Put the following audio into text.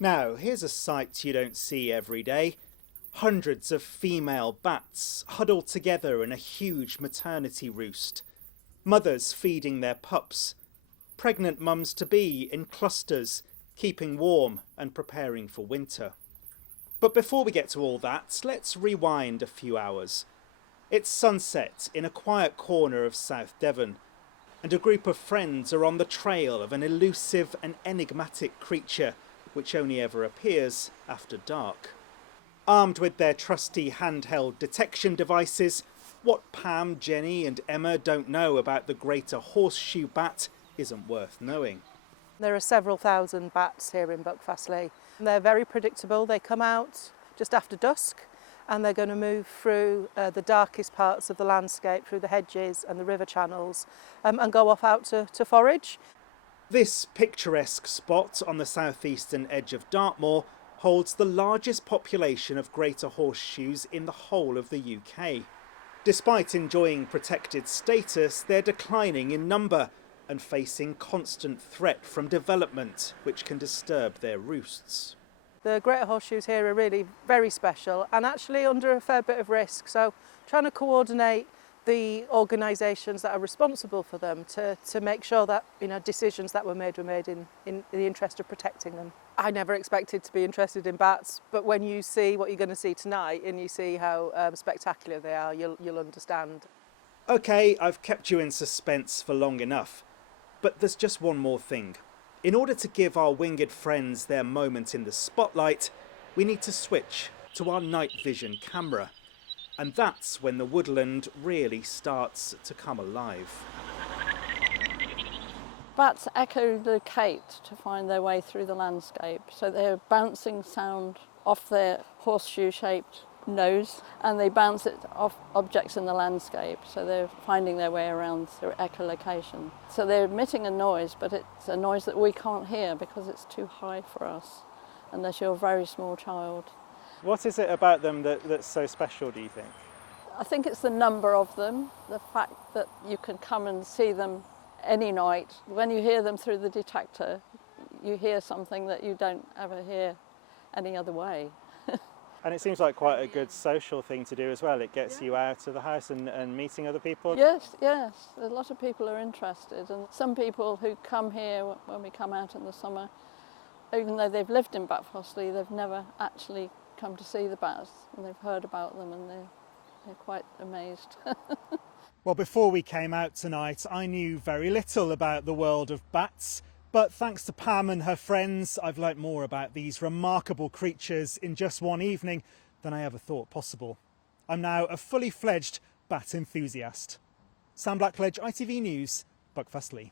Now, here's a sight you don't see every day. Hundreds of female bats huddled together in a huge maternity roost. Mothers feeding their pups. Pregnant mums-to-be in clusters, keeping warm and preparing for winter. But before we get to all that, let's rewind a few hours. It's sunset in a quiet corner of South Devon, and a group of friends are on the trail of an elusive and enigmatic creature which only ever appears after dark. Armed with their trusty handheld detection devices, what Pam, Jenny and Emma don't know about the greater horseshoe bat isn't worth knowing. There are several thousand bats here in Buckfastleigh. They're very predictable. They come out just after dusk and they're going to move through the darkest parts of the landscape, through the hedges and the river channels, and go off out to forage. This picturesque spot on the southeastern edge of Dartmoor holds the largest population of greater horseshoes in the whole of the UK. Despite enjoying protected status, they're declining in number and facing constant threat from development, which can disturb their roosts. The greater horseshoes here are really very special and actually under a fair bit of risk. So trying to coordinate the organisations that are responsible for them to make sure that decisions that were made in the interest of protecting them. I never expected to be interested in bats, but when you see what you're going to see tonight and you see how spectacular they are, you'll understand. OK, I've kept you in suspense for long enough, but there's just one more thing. In order to give our winged friends their moment in the spotlight, we need to switch to our night vision camera. And that's when the woodland really starts to come alive. Bats echolocate to find their way through the landscape. So they're bouncing sound off their horseshoe-shaped nose and they bounce it off objects in the landscape. So they're finding their way around through echolocation. So they're emitting a noise, but it's a noise that we can't hear because it's too high for us, unless you're a very small child. What is it about them that's so special, do you think? I think it's the number of them, the fact that you can come and see them any night. When you hear them through the detector, you hear something that you don't ever hear any other way. And it seems like quite a good social thing to do as well. It gets you out of the house and meeting other people. Yes. A lot of people are interested, and some people who come here when we come out in the summer, even though they've lived in Buckfastleigh, they've never actually come to see the bats, and they've heard about them and they're quite amazed. Well, before we came out tonight, I knew very little about the world of bats, but thanks to Pam and her friends, I've learnt more about these remarkable creatures in just one evening than I ever thought possible. I'm now a fully fledged bat enthusiast. Sam Blackledge, ITV News, Buckfastleigh.